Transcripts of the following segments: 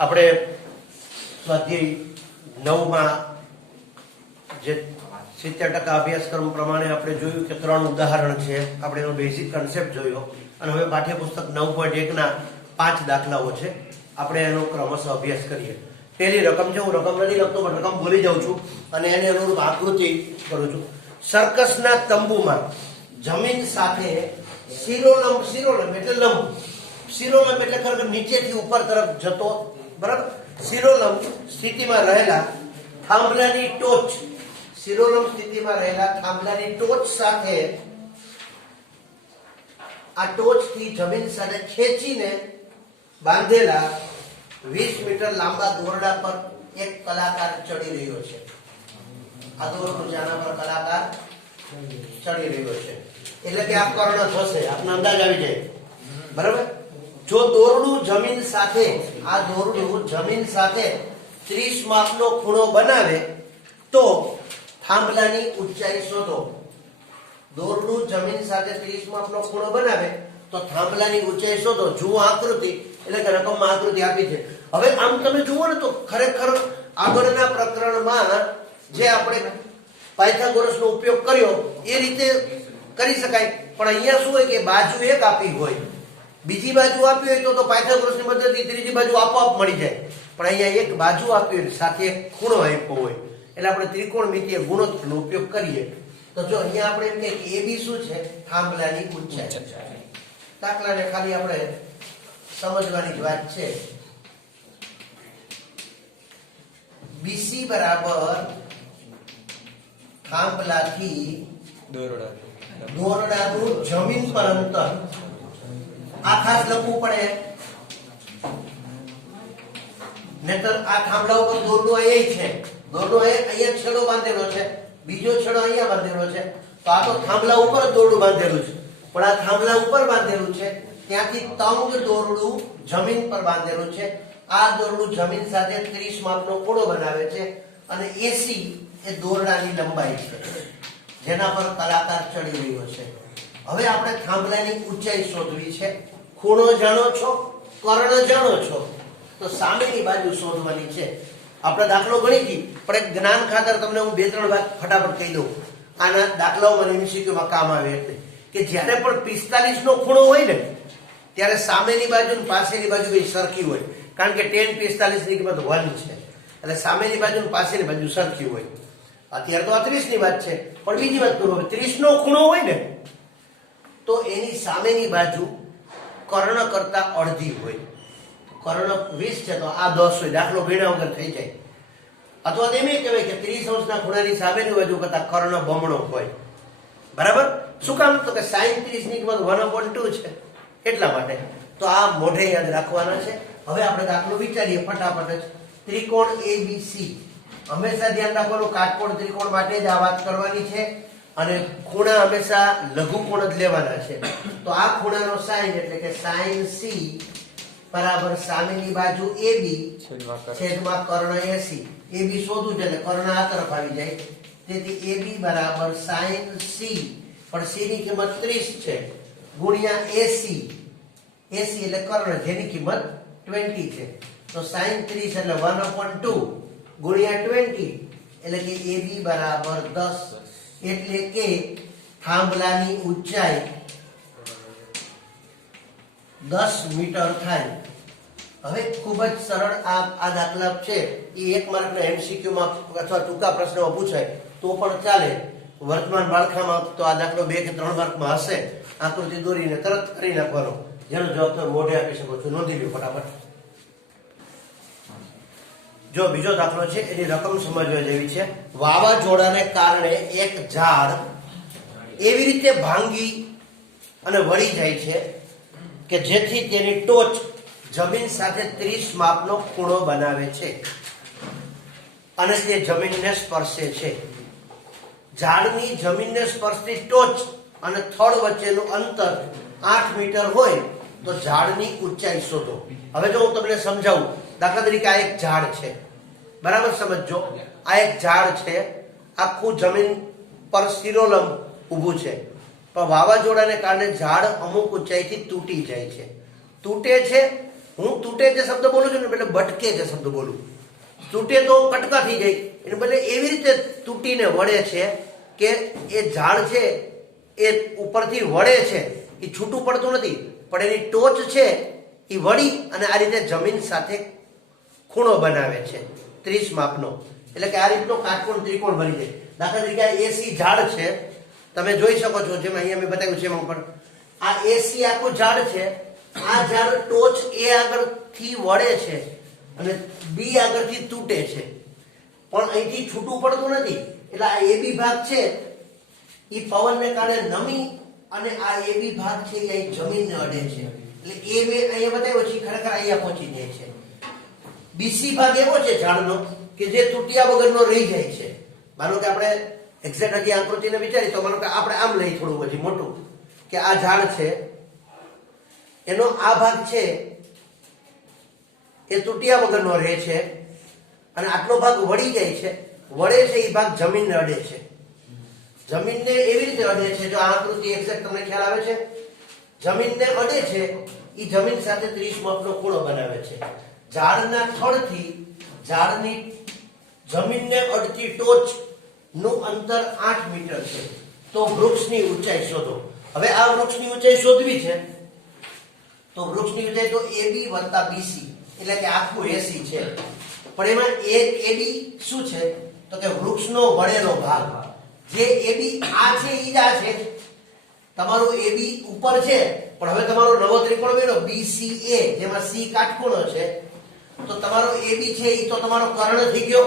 આપણે સ્વાધ્યાય 9માં જે 70% અભ્યાસક્રમ પ્રમાણે આપણે જોયું કે 3 ઉદાહરણ છે, આપણે એનો બેઝિક કન્સેપ્ટ જોયો અને હવે પાઠ્યપુસ્તક 9.1 ના 5 દાખલાઓ છે. આપણે એનો ક્રમશઃ અભ્યાસ કરીએ. પહેલી રકમ છે, હું રકમ નથી લખતો પણ રકમ ભૂલી જાઉં છું અને એની અનુરૂપ આકૃતિ કરું છું. સર્કસના તંબુમાં જમીન સાથે શિરોલંબ એટલે લંબ, શિરોલંબ એટલે ખરેખર નીચેથી ઉપર તરફ જતો, બરાબર, શિરોલંબ સ્થિતિમાં રહેલા થાંભલાની ટોચ, શિરોલંબ સ્થિતિમાં રહેલા થાંભલાની ટોચ સાથે, આ ટોચથી જમીન સાથે ખેંચીને બાંધેલા 20 મીટર લાંબા દોરડા પર એક કલાકાર ચડી રહ્યો છે. આ દોરડું જેના પર કલાકાર ચડી રહ્યો છે એટલે કે આ કર્ણ થશે, આપનો અંદાજ આવી જાય, બરાબર. જો દોરડું જમીન સાથે, આ દોરડું જમીન સાથે 30 માપનો ખૂણો બનાવે તો થાંભલાની ઊંચાઈ શોધો. દોરડું જમીન સાથે 30 માપનો ખૂણો બનાવે તો થાંભલાની ઊંચાઈ શોધો. જુઓ આકૃતિ, એટલે કે રકમમાં આકૃતિ આપી છે. હવે આમ તમે જુઓ ને તો ખરેખર આગળના પ્રકરણમાં જે આપણે પાયથાગોરસનો ઉપયોગ કર્યો એ રીતે કરી શકાય, પણ અહીંયા શું હોય કે બાજુ એક આપી હોય, બીજી બાજુ આપી હોય તો પાયથાગોરસની મદદથી ત્રીજી બાજુ આપોઆપ મળી જાય, પણ અહીંયા એક બાજુ આપી હોય સાથે એક ખૂણો આપ્યો હોય એટલે આપણે ત્રિકોણમિતીય ગુણોત્તરનો ઉપયોગ કરીએ. તો જો અહીંયા આપણે એમ કે AB શું છે? થાંભલાની ઊંચાઈ. દાખલાને ખાલી આપણે સમજવાની જ વાત છે. BC બરાબર થાંભલાથી દોરડાનું જમીન પર અંતર. આ ખાસ લખવું પડે, નહીતર આ થાંભલા ઉપર દોરડું અહીંયા છે, દોરડું અહીંયા છેડો બાંધેલો છે, બીજો છેડો અહીંયા બાંધેલો છે, તો આ તો થાંભલા ઉપર જ દોરડું બાંધેલું છે, પણ આ થાંભલા ઉપર બાંધેલું છે ત્યાંથી તંગ દોરડું જમીન પર બાંધેલું છે. આ દોરડું જમીન સાથે 30 માપનો ખૂણો બનાવે છે અને AC એ દોરડાની લંબાઈ છે જેના પર કલાકાર ચડી રહ્યો છે. હવે આપણે થાંભલાની ઊંચાઈ શોધવી છે. ખૂણો જાણો છો, કર્ણ જાણો છો, તો સામેની બાજુ શોધવાની છે. આપણે દાખલો ગણીથી પણ એક જ્ઞાન ખાતર તમને હું 2-3 વાત ફટાફટ કહી દઉં. આના દાખલાઓ મને MCQ માં કામ આવે એટલે કે જ્યારે પણ 45 નો ખૂણો હોય ને ત્યારે સામેની બાજુ અને પાછળની બાજુ બે સરખી હોય, કારણ કે tan 45 ની કિંમત 1 છે એટલે સામેની બાજુ અને પાછળની બાજુ સરખી હોય. અત્યારે તો આ 30 ની વાત છે, પણ બીજી વાત કરું, 30 નો ખૂણો હોય ને તો એની સામેની બાજુ કર્ણ કરતા અડધી હોય. કર્ણ 20 છે તો આ 10 હોય, દાખલો ગણ્યા વગર થઈ જાય. અથવા તો એમ કહેવાય કે 30 અંશના ખૂણાની સામેની બાજુ કરતા કર્ણ બમણો હોય, બરાબર. શું કામ? તો કે sin 30 ની કિંમત 1/2 છે એટલા માટે. તો આ મોઢે યાદ રાખવાના છે. હવે આપણે દાખલો વિચારીએ ફટાફટ જ. ત્રિકોણ ABC, હંમેશા ધ્યાન રાખવાનું કાટકોણ ત્રિકોણ માટે જ આ વાત કરવાની છે અને ખૂણા હંમેશા લઘુકોણ જ લેવાના છે. તો આ ખૂણાનો sin એટલે કે sin C બરાબર સામેની બાજુ AB છેદમાં કર્ણ AC. AB શોધવું છે એટલે કર્ણ આ તરફ આવી જાય, તેથી AB બરાબર sin C, પણ C ની કિંમત 30 છે, ગુણ્યા AC. AC એટલે કર્ણ જેની કિંમત 20 છે, તો sin 30 એટલે 1/2 ગુણ્યા 20 એટલે કે AB બરાબર 10, એટલે કે થાંભલાની ઊંચાઈ 10 મીટર થાય. હવે ખૂબ જ સરળ આ દાખલા છે, એ 1 માર્કના MCQ માં અથવા ટૂંકા પ્રશ્નમાં પૂછાય તો પણ ચાલે. વર્તમાન માળખામાં તો આ દાખલો 2 કે 3 માર્કમાં હશે. આકૃતિ દોરીને તરત કરી નાખવાનો, જેનો જવાબ તમે મોઢે આપી શકો છો. નોંધી લો ફટાફટ. જો બીજો દાખલો છે, એની રકમ સમજવા જેવી છે. વાવાઝોડાને કારણે એક ઝાડ એવી રીતે ભાંગી અને વળી જાય છે કે જેથી તેની ટોચ જમીન સાથે 30 માપનો ખૂણો બનાવે છે અને તે જમીનને સ્પર્શે છે. ઝાડની જમીનને સ્પર્શતી ટોચ અને થડ વચ્ચેનું અંતર 8 મીટર હોય તો ઝાડની ઊંચાઈ શોધો. હવે જો હું તમને સમજાવું, દાખલા તરીકે આ એક ઝાડ છે, બરાબર, સમજો. આ એક ઝાડ છે, આખું જમીન પર શિરોલંબ ઊભું છે, પણ વાવાઝોડાને કારણે ઝાડ અમુક ઊંચાઈથી તૂટી જાય છે. તૂટે છે, હું તૂટે જે શબ્દ બોલું છું ને એટલે બટકે જે શબ્દ બોલું. તૂટે તો કટકા થઈ જાય, એને બદલે એવી રીતે તૂટીને વળે છે કે એ ઝાડ છે એ ઉપરથી વળે છે, એ છૂટું પડતું નથી, પણ એની ટોચ છે એ વળી અને આ રીતે જમીન સાથે ખૂણો બનાવે છે 30 માપનો. એટલે કે આ રીતનો કાટકોણ ત્રિકોણ બની જાય. દાખલા તરીકે આ એસી ઝાડ છે, તમે જોઈ શકો છો, જેમ અહીંયા મેં બતાવ્યું છે એમાં પણ આ એસી આખું ઝાડ છે. આ ઝાડ ટોચ એ આગળથી વળે છે અને બી આગળથી તૂટે છે, પણ અહીંથી છૂટું પડતું નથી. એટલે આ એબી ભાગ છે એ પવનને કારણે નમી અને આ એબી ભાગ છે એ અહીં જમીનને અડે છે. એટલે એ મેં અહીંયા બતાવ્યો છે, ખરેખર અહીંયા પહોંચી જાય છે. બીસી ભાગ એવો છે ઝાડનો કે જે તૂટ્યા વગરનો રહી જાય છે. માનો કે આપણે એક્ઝેક્ટ હજી આકૃતિને વિચારીએ તો માનો કે આપણે આમ લઈ થોડું હજી મોટું કે આ ઝાડ છે, એનો આ ભાગ છે એ તૂટ્યા વગરનો રહે છે અને આટલો ભાગ વળી જાય છે. વળે છે એ ભાગ જમીનને અડે છે. જમીનને એવી રીતે અડે છે, જો આ આકૃતિ એક્ઝેક્ટ તમને ખ્યાલ આવે છે, જમીનને અડે છે એ જમીન સાથે 30 માપનો ખૂણો બનાવે છે. ઝાડના થડથી ઝાડની જમીનને અડતી ટોચ નું અંતર 8 મીટર છે. તો વૃક્ષની ઊંચાઈ શોધો. હવે આ વૃક્ષની ઊંચાઈ શોધવી છે તો વૃક્ષની ઊંચાઈ તો AB વત્તા BC એટલે કે આખું 80 છે. પણ એમાં એક AB શું છે તો કે વૃક્ષનો વળેલો ભાગ. જે AB આ છે ઈ જ આ છે. તમારું AB ઉપર છે, પણ હવે તમારો નવો ત્રિકોણ બન્યો BCA, જેમાં C કાટખૂણો છે. તો તમારો AB છે ઈ તો તમારો કર્ણ થઈ ગયો,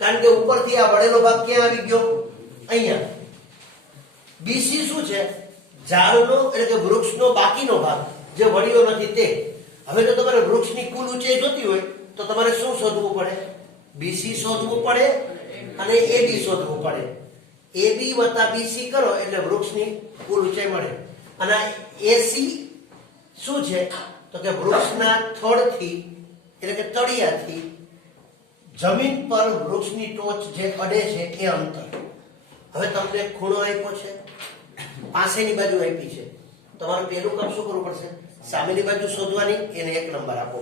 કારણ કે ઉપરથી આ વળેલો ભાગ ક્યાં આવી ગયો? અહીંયા. BC શું છે? ઝાડનો એટલે કે વૃક્ષનો બાકીનો ભાગ જે વળ્યો નથી તે. હવે જો તમારે વૃક્ષની કુલ ઊંચાઈ જોતી હોય તો તમારે શું શોધવું પડે? BC શોધવું પડે અને AB શોધવું પડે. AB વત્તા BC કરો એટલે વૃક્ષની કુલ ઊંચાઈ મળે. અને AC શું છે તો કે વૃક્ષના થડથી એટલે કે તળિયાથી જમીન પર વૃક્ષની ટોચ જે અડે છે એ અંતર. હવે તમને ખૂણો આપ્યો છે, પાસેની બાજુ આપી છે. તમારે પહેલું કામ શું કરવું પડશે? સામેની બાજુ શોધવાની, એને 1 નંબર આપો.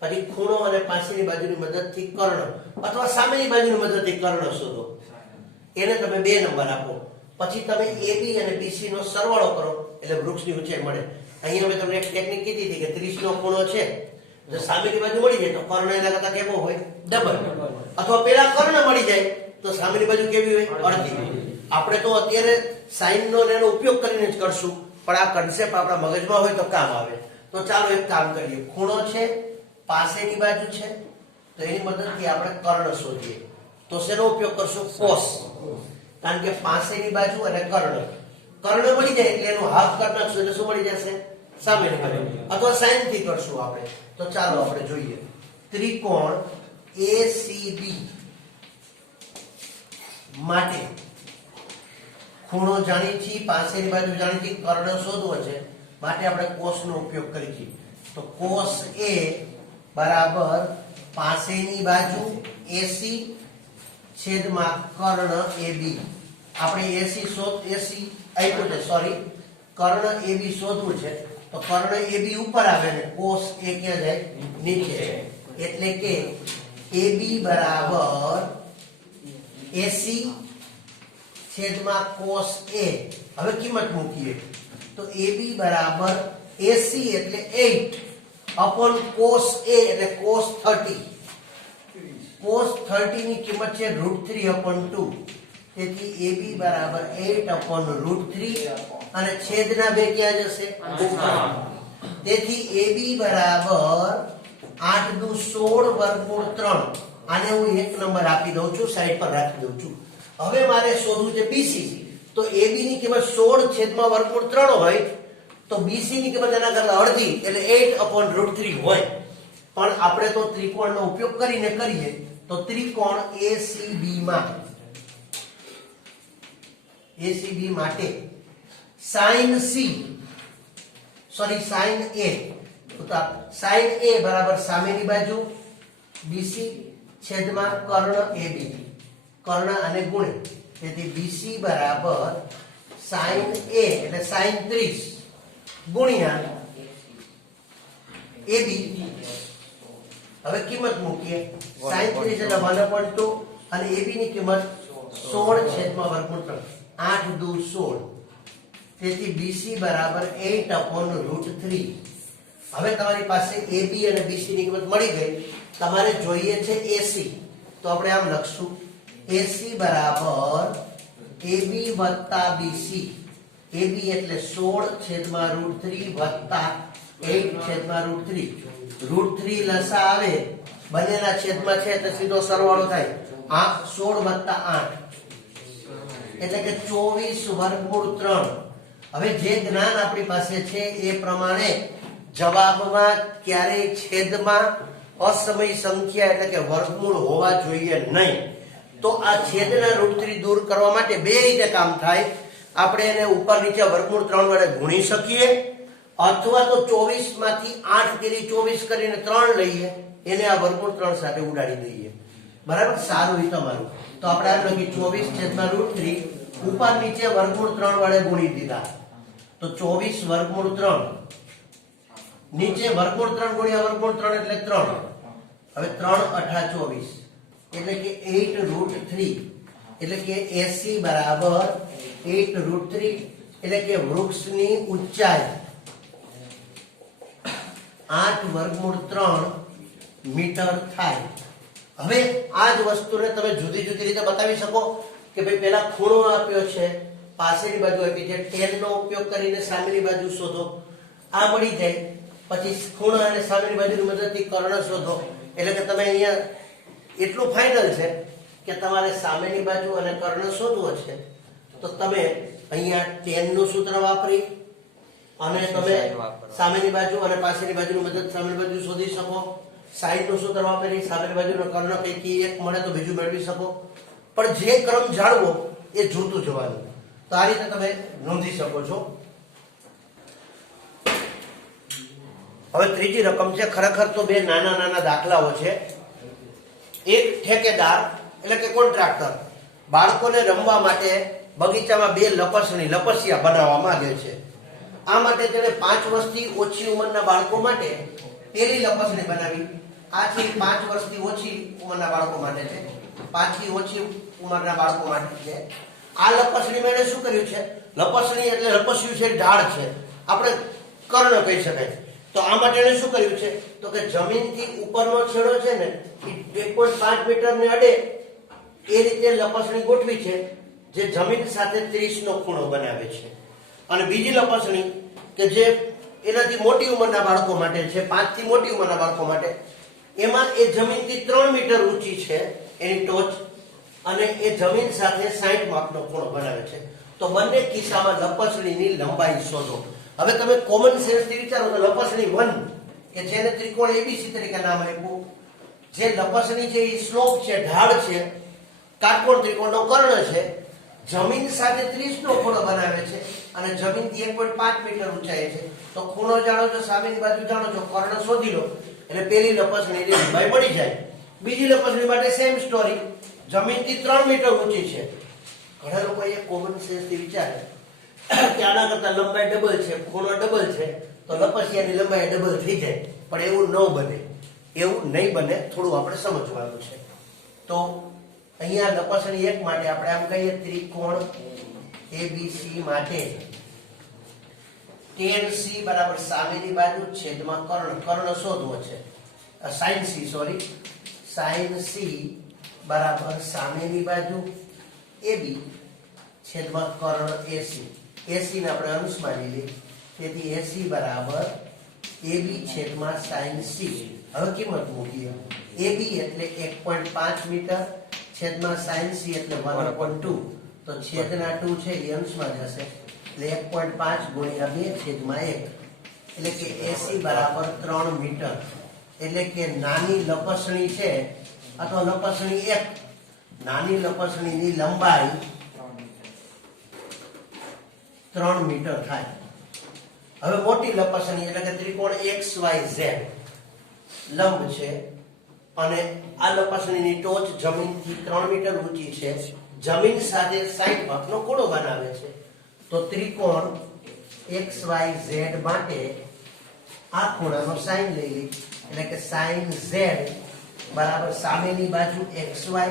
પછી ખૂણો અને પાસેની બાજુની મદદથી કર્ણ અથવા સામેની બાજુની મદદથી કર્ણ શોધો, એને તમે 2 નંબર આપો. પછી તમે AB અને BC નો સરવાળો કરો એટલે વૃક્ષની ઊંચાઈ મળે. અહીંયા મેં તમને એક ટેકનિક કીધી હતી કે 30 નો ખૂણો છે, જો સામેની બાજુ મળી જાય તો કર્ણ એના કરતા કેવો હોય? ડબલ. અથવા પેલા કર્ણ મળી જાય તો સામેની બાજુ કેવી હોય? અડધી. આપણે તો અત્યારે સાઈન નો એનો ઉપયોગ કરીને જ કરશું, પણ આ કન્સેપ્ટ આપણા મગજમાં હોય તો કામ આવે. તો ચાલો એક કામ કરીએ. ખૂણો છે, પાસેની બાજુ છે, તો એની મદદથી આપણે કર્ણ શોધીએ. તો શેનો ઉપયોગ કરશું? કોસ. કારણ કે પાસેની બાજુ અને કર્ણ મળી જાય એટલે એનું હાફ કરી નાખશું એટલે શું મળી જશે? સામેની બાજુ. અથવા સાઈન થી કરશું આપણે. તો ચાલો આપણે જોઈએ. ત્રિકોણ ACB માટે ખૂણો જાણી છીએ, પાસેની બાજુ જાણી છીએ, કર્ણ શોધવો છે, માટે આપણે કોસનો ઉપયોગ કરી છીએ. તો કોસ A બરાબર પાસેની બાજુ AC છેદમાં કર્ણ AB. આપણે AC આપ્યું છે, સોરી, કર્ણ AB શોધવું છે. તો કર્ણ AB ઉપર આવે ને કોસ A ક્યાં જાય? નીચે. એટલે કે AB બરાબર AC છેદમાં કોસ A. હવે કિંમત મૂકીએ તો AB બરાબર AC એટલે 8 અપોન કોસ A એટલે કોસ 30. કોસ 30 ની કિંમત છે √3/2. તેથી AB બરાબર 8 અપોન √3 અને છેદના 2 ક્યાં જશે? તેથી AB બરાબર 8 દુ 16 વર્ગમૂળ 3. આને હું 1 નંબર આપી દઉં છું, સાઈડ પર રાખી દઉં છું. હવે મારે શોધવું છે BC. તો AB ની કિંમત 16 છેદમાં વર્ગમૂળ 3 હોય તો BC ની કિંમત એના કરતા અડધી એટલે 8/√3 હોય. પણ આપણે તો ત્રિકોણનો ઉપયોગ કરીને કરીએ તો ત્રિકોણ ACB માટે sin A તો sin A બરાબર સામેની બાજુ BC છેદમાં કર્ણ AB. કર્ણ અને ગુણે. તેથી BC બરાબર sin A એટલે sin 30 ગુણ્યા AB હવે કિંમત મૂકીએ sin 30 એટલે 1/2 અને AB ની કિંમત 16/√3 8 દુ 16 તેથી BC બરાબર 8/√3 હવે તમારી પાસે AB અને BC ની કિંમત મળી ગઈ તમારે જોઈએ છે AC તો આપણે આમ લખશું AC બરાબર AB વત્તા BC AB એટલે 16/√3 વત્તા 8/√3 √3 લસા આવે બંનેના છેદમાં છે એટલે સીધો સરવાળો થાય આ 16 વત્તા 8 એટલે કે 24/3 હવે જે જ્ઞાન આપણી પાસે છે એ પ્રમાણે જવાબમાં ક્યારેય છેદમાં અસમય સંખ્યા એટલે કે વર્ગમૂળ હોવા જોઈએ નહીં તો આ છેદના √3 દૂર કરવા માટે બે રીતે કામ થાય આપણે એને ઉપર નીચે વર્ગમૂળ 3 વડે ગુણી શકીએ અથવા તો 24 માંથી 8 કરી 24 કરીને 3 લઈએ એને આ વર્ગમૂળ 3 સાથે ઉડાડી દઈએ બરાબર સારું એ તમારું તો આપણે આ લખી 24/√3 ઉપર નીચે વર્ગમૂળ 3 વડે ગુણી દીધા તો 24/3 નીચે વર્ગમૂળ 3 ગુણ્યા વર્ગમૂળ 3 એટલે 3 હવે 3 અઠા 24 એટલે કે 8√3 એટલે કે AC બરાબર 8√3 એટલે કે વૃક્ષની ઊંચાઈ 8/3 મીટર થાય હવે આ જ વસ્તુને તમે જુદી જુદી રીતે બતાવી શકો કે ભાઈ પહેલા ખૂણો આપ્યો છે પાછળની બાજુ આપી છે tan નો ઉપયોગ કરીને સામેની બાજુ શોધો આ મળી જાય પછી ખૂણા અને સામેની બાજુની મદદથી કર્ણ શોધો એટલે કે તમે અહીંયા એટલું ફાઇનલ છે કે તમારે સામેની બાજુ અને કર્ણ શોધવો છે તો તમે અહીંયા tan નું સૂત્ર વાપરી અને તમે સામેની બાજુ અને પાછળની બાજુની મદદ સામેની બાજુ શોધી શકો sin નું સૂત્ર વાપરી સામેની બાજુનો કર્ણ પૈકી એક મળે તો બીજું મેળવી શકો પણ જે ક્રમ જાળવો એ જોતું જવાનું તો આ રીતે તમે નોંધી શકો છો હવે ત્રીજી રકમ છે ખરેખર તો બે નાના નાના દાખલાઓ છે એક ઠેકેદાર એટલે કે કોન્ટ્રાક્ટર બાળકોને રમવા માટે બગીચામાં બે લપસિયા બનાવવા માંગે છે આ માટે તેણે 5 વર્ષથી ઓછી ઉંમરના બાળકો માટે પેલી લપસણી બનાવી આ છે 5 વર્ષથી ઓછી ઉંમરના બાળકો માટે છે 5 થી ઓછી ઉંમરના બાળકો માટે છે આ લપસણીમાં એને શું કર્યું છે લપસણી એટલે લપસ્યું છે ઢાળ છે આપણે કર્ણ કહી શકાય તો આ માટે એને શું કર્યું છે તો કે જમીનથી ઉપરનો છેડો છે ને એ 1.5 મીટરને અડે એ રીતે લપસણી ગોઠવી છે જે જમીન સાથે 30 નો ખૂણો બનાવે છે અને બીજી લપસણી કે જે એનાથી મોટી ઉંમરના બાળકો માટે છે 5 થી મોટી ઉંમરના બાળકો માટે એમાં એ જમીનથી 3 મીટર ઊંચી છે એની ટોચ અને એ જમીન સાથે 60 માપનો ખૂણો બનાવે છે તો બંને કિસ્સામાં લપસણીની લંબાઈ શોધો હવે તમે કોમન સેન્સ થી વિચારો તો લપસણી 1 કે જેને ત્રિકોણ ABC તરીકે નામ આપ્યું જે લપસણી છે એ સ્લોપ છે ઢાળ છે કાટકોણ ત્રિકોણનો કર્ણ છે જમીન સાથે 30 નો ખૂણો બનાવે છે અને જમીનથી 1.5 મીટર ઊંચાઈ છે તો ખૂણો જાણો છો સામેની બાજુ જાણો છો કર્ણ શોધી લો એટલે પેલી લપસણીની લંબાઈ મળી જાય બીજી લપસણી માટે સેમ સ્ટોરી જમીનથી 3 મીટર ઊંચી છે ઘણા લોકો એ કોમન સેન્સ થી વિચારે કે આના કરતા લંબાઈ ડબલ છે ખૂણો ડબલ છે તો લપસિયાની લંબાઈ ડબલ થઈ જાય પણ એવું ન બને એવું નહીં બને થોડું આપણે સમજવાનું છે તો અહીંયા લપસણી 1 માટે આપણે આમ કહીએ ત્રિકોણ ABC માટે tan C બરાબર સામેની બાજુ છેદમાં કર્ણ શોધવો છે sin C બરાબર સામેની બાજુ AB છેદમાં કર્ણ AC ને આપણે અંશમાં લીધી તેથી AC બરાબર AB છેદમાં sin C હવે કિંમત મૂકીએ AB એટલે 1.5 મીટર છેદમાં sin C એટલે 1/2 તો છેદના 2 છે એ અંશમાં જશે એટલે 1.5 ગુણ્યા 2 છેદમાં 1 એટલે કે AC બરાબર 3 મીટર એટલે કે નાની લપસણી છે અથવા લપસણી 1 નાની લપસણીની લંબાઈ 3 મીટર થાય હવે મોટી લપસણી એટલે કે ત્રિકોણ XYZ લંબ છે અને આ લપસણીની ટોચ જમીનથી 3 મીટર ઊંચી છે જમીન સાથે 60 માપનો ખૂણો બનાવે છે તો ત્રિકોણ XYZ માટે આ ખૂણાનો સાઈન લઈ લઈ એટલે કે સાઈન z બરાબર સામેની બાજુ xy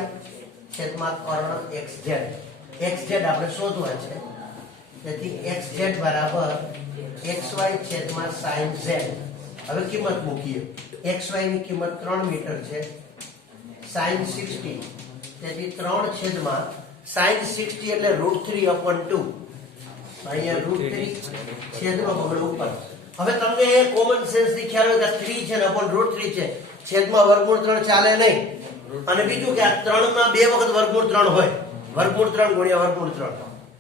છેદમાં કર્ણ xz. xz આપણે શોધવા છે, તેથી xz બરાબર xy છેદમાં સાઈન z. હવે કિંમત મૂકીએ. xy ની કિંમત 3 મીટર છે, સાઈન 60, તેથી 3 છેદમાં સાઈન 60 એટલે √3/2. અહીંયા √3 છેદનો બગડો ઉપર. હવે તમને કોમન સેન્સ થી ખ્યાલ હોય કે 3 છે ને upon √3 છે, છેદમાં વર્ગમૂળ 3 ચાલે નહીં. અને બીજું કે આ 3 માં 2 વખત વર્ગમૂળ 3 હોય, વર્ગમૂળ 3 ગુણ્યા વર્ગમૂળ 3,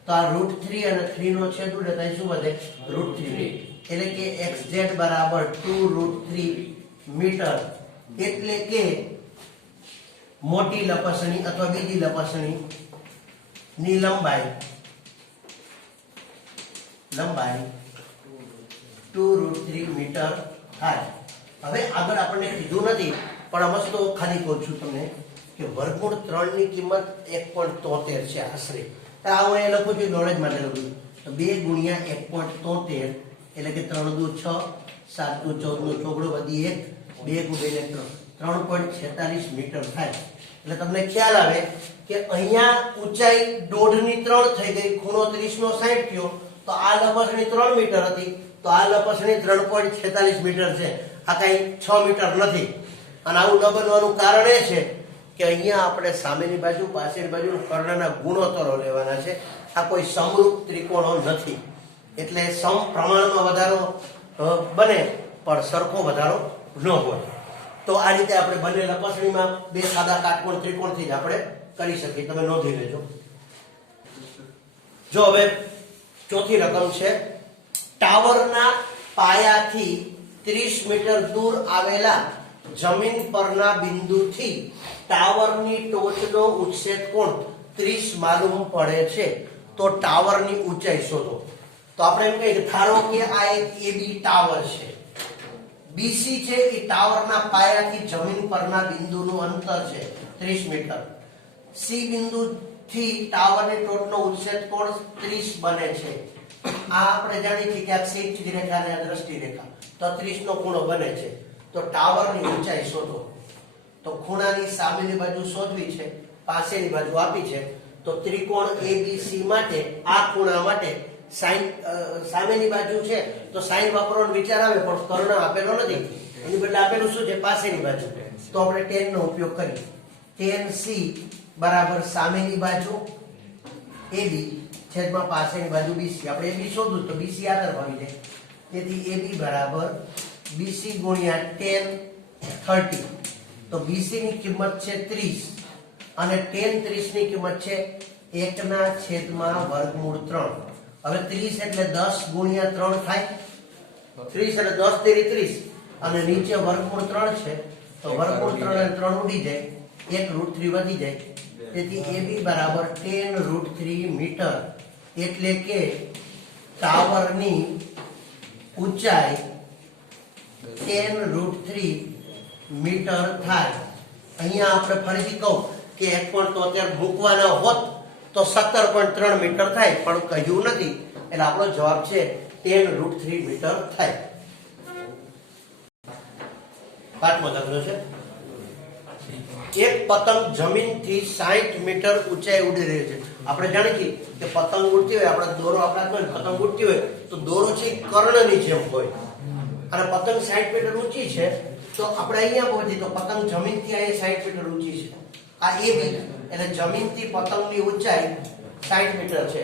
તો આ √3 અને 3 નો છેદ ઉડે તો શું વધે? √3. એટલે કે xz બરાબર 2√3 મીટર. એટલે કે મોટી લપસણી અથવા બીજી લપસણી ની લંબાઈ 2√3 મીટર થાય. હવે આગળ આપણને કીધું નથી, પણ આ વસ્તુ ખાલી કહું છું તમને કે વર્ગમૂળ 3 ની કિંમત 1.73 છે આશરે. આ હું એ લખું છું નોલેજ માટે લખું છું. તો 2 ગુણ્યા 1.73 એટલે કે 3 દુ 6, 7 દુ 14 નો ચોગડો વધી 1, 2 ગુણ્યા 3.46 મીટર થાય. એટલે તમને ખ્યાલ આવે કે અહીંયા ઊંચાઈ 1.5 ની 3 થઈ ગઈ, ખૂણો 30 નો 60 થયો, તો આ લપસણી 3 મીટર હતી, તો આ લપસણી 3.46 મીટર છે. આ કઈ 6 મીટર નથી. અને આવું ન બનવાનું કારણ એ છે કે અહીંયા આપણે સામેની બાજુ પાછળની બાજુ કર્ણના ગુણોત્તરો લેવાના છે. આ કોઈ સમરૂપ ત્રિકોણો નથી, એટલે સમ પ્રમાણમાં વધારો બને પણ સરખો વધારો ન હોય. તો આ રીતે આપણે બંને લપસણીમાં 2 સાદા કાટકોણ ત્રિકોણથી જ આપણે કરી શકીએ. તમે નોંધી લેજો. જો હવે ચોથી રકમ છે, ટાવરના પાયાથી 30 મીટર દૂર આવેલા જમીન પરના બિંદુથી ટાવરની ટોચનો ઉચ્છેદ કોણ 30 માલુમ પડે છે, તો ટાવરની ઊંચાઈ શોધો. તો આપણે એમ કહીએ કે ધારો કે આ એક AB ટાવર છે, BC છે એ ટાવરના પાયાથી જમીન પરના બિંદુનું અંતર છે 30 મીટર. C બિંદુથી ટાવરની ટોચનો ઉચ્છેદ કોણ 30 બને છે. આ આપણે જાણીએ છીએ કે આ ક્ષિતિજ રેખા અને આ દ્રષ્ટિ રેખા, તો 30 નો ખૂણો બને છે. તો ટાવરની ઊંચાઈ શોધો. તો ખૂણાની સામેની બાજુ શોધવી છે, પાછળની બાજુ આપી છે. તો ત્રિકોણ ABC માટે આ ખૂણા માટે સાઈન સામેની બાજુ છે તો સાઈન વાપરવાનો વિચાર આવે, પણ કર્ણ આપેલો નથી, એની બદલે આપેલું શું છે? પાછળની બાજુ. તો આપણે tan નો ઉપયોગ કરીએ. tan C બરાબર સામેની બાજુ AB છેદમાં પાછળની બાજુ BC. આપણે AB શોધવું તો BC આગળ આવી જાય, તેથી AB બરાબર BC ગુણ્યા tan 30. તો BC ની કિંમત છે 30 અને tan 30 ની કિંમત છે 1/√3. હવે 30 એટલે 10 ગુણ્યા 3 થાય. 30 એટલે 10 તેરી 30 અને નીચે √3 છે, તો √3 અને 3 ઉડી જાય, 1√3 વધી જાય. તેથી AB બરાબર tan√3 મીટર. એટલે કે ટાવરની ઊંચાઈ tan√3 મીટર થાય. અહીંયા આપણે ફરીથી કહું કે 1.73 મૂકવાના હોત તો 17.3 મીટર થાય, પણ કહ્યું નથી, એટલે આપણો જવાબ છે tan√3 મીટર થાય. પાઠમાં દાખલો છે, એક પતંગ જમીનથી 60 મીટર ઊંચાઈ ઉડી રહી છે. આપણે જાણીએ છીએ કે પતંગ ઉડતી હોય, આપણે દોરો આપણા હાથમાં પતંગ ઉડતી હોય તો દોરો છે કર્ણની જેમ હોય, અને પતંગ 60 મીટર ઊંચી છે. તો આપણે અહીંયા પહોંચી તો પતંગ જમીનથી અહીંયા 60 મીટર ઊંચી છે. આ AB એટલે જમીનથી પતંગની ઊંચાઈ 60 મીટર છે.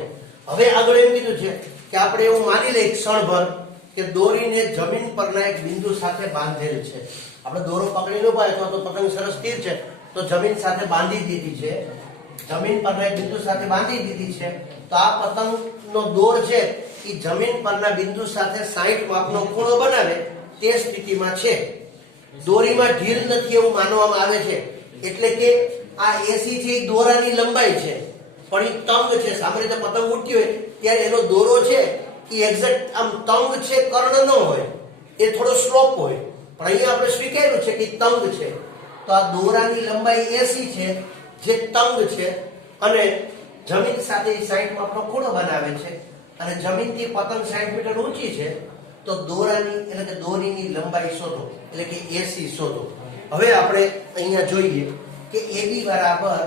હવે આગળ એમ કીધું છે કે આપણે એવું માની લઈએ ક્ષણભર કે દોરીને જમીન પરના એક બિંદુ સાથે બાંધેલ છે. આપણે દોરો પકડીને ઉભા અથવા તો પતંગ સરસ સ્થિર છે તો જમીન સાથે બાંધી દીધી છે, જમીન પરના એક બિંદુ સાથે બાંધી દીધી છે. તો આ પતંગનો દોર છે એ જમીન પરના બિંદુ સાથે 60 માપનો ખૂણો બનાવે તે સ્થિતિમાં છે. દોરીમાં ઢીલ નથી એવું માનવામાં આવે છે, એટલે કે આ AC છે એ દોરાની લંબાઈ છે, પણ એ તંગ છે. સામાન્ય રીતે પતંગ ઉડતી હોય ત્યારે એનો દોરો છે એ એક્ઝેક્ટ આમ તંગ છે, કર્ણ ન હોય, એ થોડો સ્લોપ હોય. પણ અહીંયા આપણે સ્વીકાર્યું છે કે તંગ છે. તો આ દોરાની લંબાઈ AC છે જે તંગ છે, અને જમીન સાથે 60 માપનો ખૂણો બનાવે છે, અને જમીનથી પતંગ 60 મીટર ઊંચી છે. તો દોરાની એટલે કે દોરીની લંબાઈ શોધો એટલે કે AC શોધો. હવે આપણે અહીંયા જોઈએ કે AB બરાબર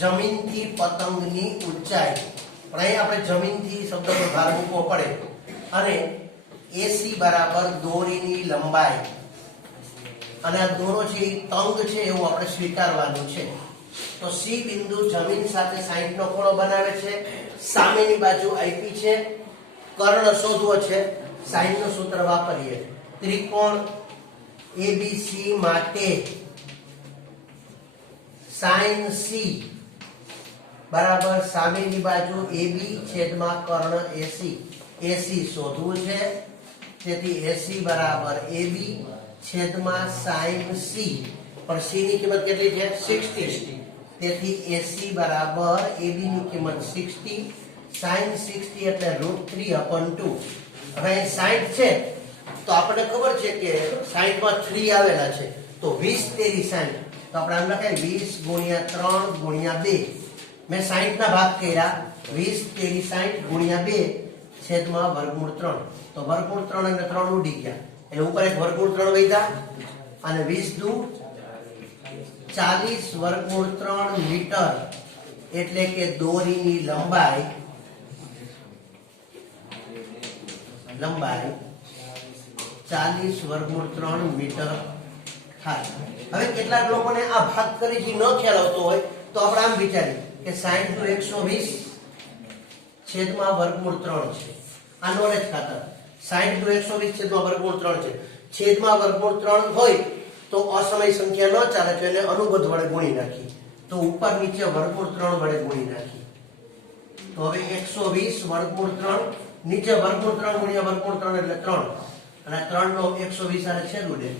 જમીનથી પતંગની ઊંચાઈ, પણ અહીંયા આપણે જમીનથી શબ્દ પર ભાર મૂકવો પડે, અને AC બરાબર દોરીની લંબાઈ, અને આ દોરો છે એ તંગ છે એવું આપણે સ્વીકારવાનું છે. તો C બિંદુ જમીન સાથે 60 નો ખૂણો બનાવે છે, સામેની બાજુ IP છે, કર્ણ શોધવો છે, sin નું સૂત્ર વાપરીએ. ત્રિકોણ ABC માટે sin C બરાબર સામેની બાજુ AB છેદમાં કર્ણ AC. AC શોધવું છે, તેથી AC બરાબર AB છેદમાં sin C, પણ C ની કિંમત કેટલી છે? 60. તેથી AC બરાબર AB ની કિંમત 60, sin 60 એટલે √3/2. હવે 60 છે તો આપણને ખબર છે કે 60 માં 3 આવેલા છે, તો 20 તેરી 60, તો આપણે આમ લખાય 20 × 3 × 2. મેં 60 ના ભાગ કર્યા, 20 તેરી 60 × 2 છેદમાં √3. તો √3 અને 3 ઉડી ગયા એટલે ઉપર એક √3 વધ્યા, અને 20 દુ 40 √3 મીટર, એટલે કે દોરીની લંબાઈ 40 √3 મીટર થાય. હવે કેટલાક લોકોને આ ભાગ કરી ન ખ્યાલ આવતો હોય તો આપણે આમ વિચારીએ કે 60 નું 120 છેદમાં √3 છે. આ નોલેજ ખાતર 60 નું 120 છેદમાં √3 છે. છેદમાં √3 હોય તો અસમય સંખ્યા ન ચાલે, તો એને અનુબંધ વડે ગુણી નાખી, તો ઉપર નીચે √3 વડે ગુણી નાખી. તો હવે 120 √3 નીચે √3 ગુણ્યા √3 એટલે 3, અને 3 નો 120 અને છેદ ઉડે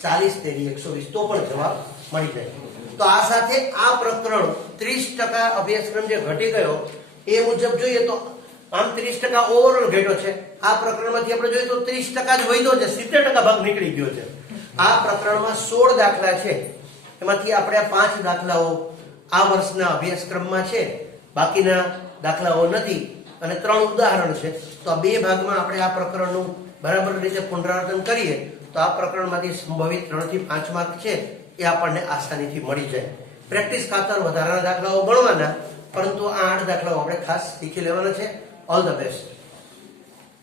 40 તેરી 120, તો પણ જવાબ મળી જાય. તો આ સાથે આ પ્રકરણ 30% અભ્યાસક્રમ જે ઘટી ગયો એ મુજબ જોઈએ તો આમ 30% ઓવરઓલ ઘટ્યો છે. આ પ્રકરણમાંથી આપણે જોઈએ તો 30% જ વધ્યો છે, 70% ભાગ નીકળી ગયો છે. આ પ્રકરણમાં 16 દાખલા છે, એમાંથી આપણે 5 દાખલાઓ આ વર્ષના અભ્યાસક્રમમાં છે, બાકીના દાખલાઓ નથી, અને 3 ઉદાહરણ છે. તો આ 2 ભાગમાં આપણે આ પ્રકરણનું બરાબર રીતે પુનરાવર્તન કરીએ તો આ પ્રકરણમાંથી સંભવિત 3 થી 5 માર્ક છે એ આપણને આસાનીથી મળી જાય. પ્રેક્ટિસ ખાતર વધારાના દાખલાઓ ગણવાના, પરંતુ આ 8 દાખલાઓ આપણે ખાસ શીખી લેવાના છે. All the best.